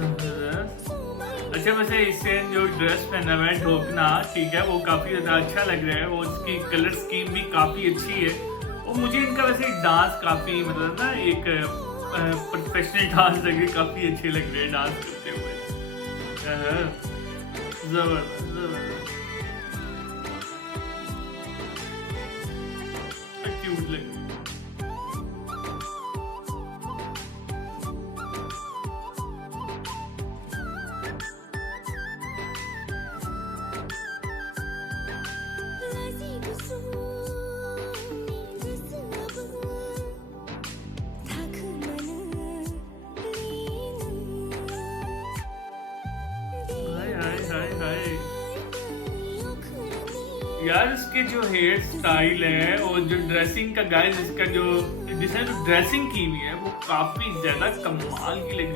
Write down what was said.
अच्छा वैसे इससे जो ड्रेस पहना हुआ है ढोकना, ठीक है, वो काफ़ी ज़्यादा अच्छा लग रहा है, वो उसकी कलर स्कीम भी काफ़ी अच्छी है और मुझे इनका वैसे डांस काफ़ी मतलब ना एक प्रोफेशनल डांस लगे, काफ़ी अच्छे लग रहे हैं डांस करते हुए। ज़बरदस्त ज़बरदस्त, क्यूट लग रही है। हाय हाय हाय हाय यार, इसके जो हेयर स्टाइल है और जो ड्रेसिंग का गाइस, इसका जो जिसने जो ड्रेसिंग की हुई है वो काफी ज्यादा कमाल की लग रही है।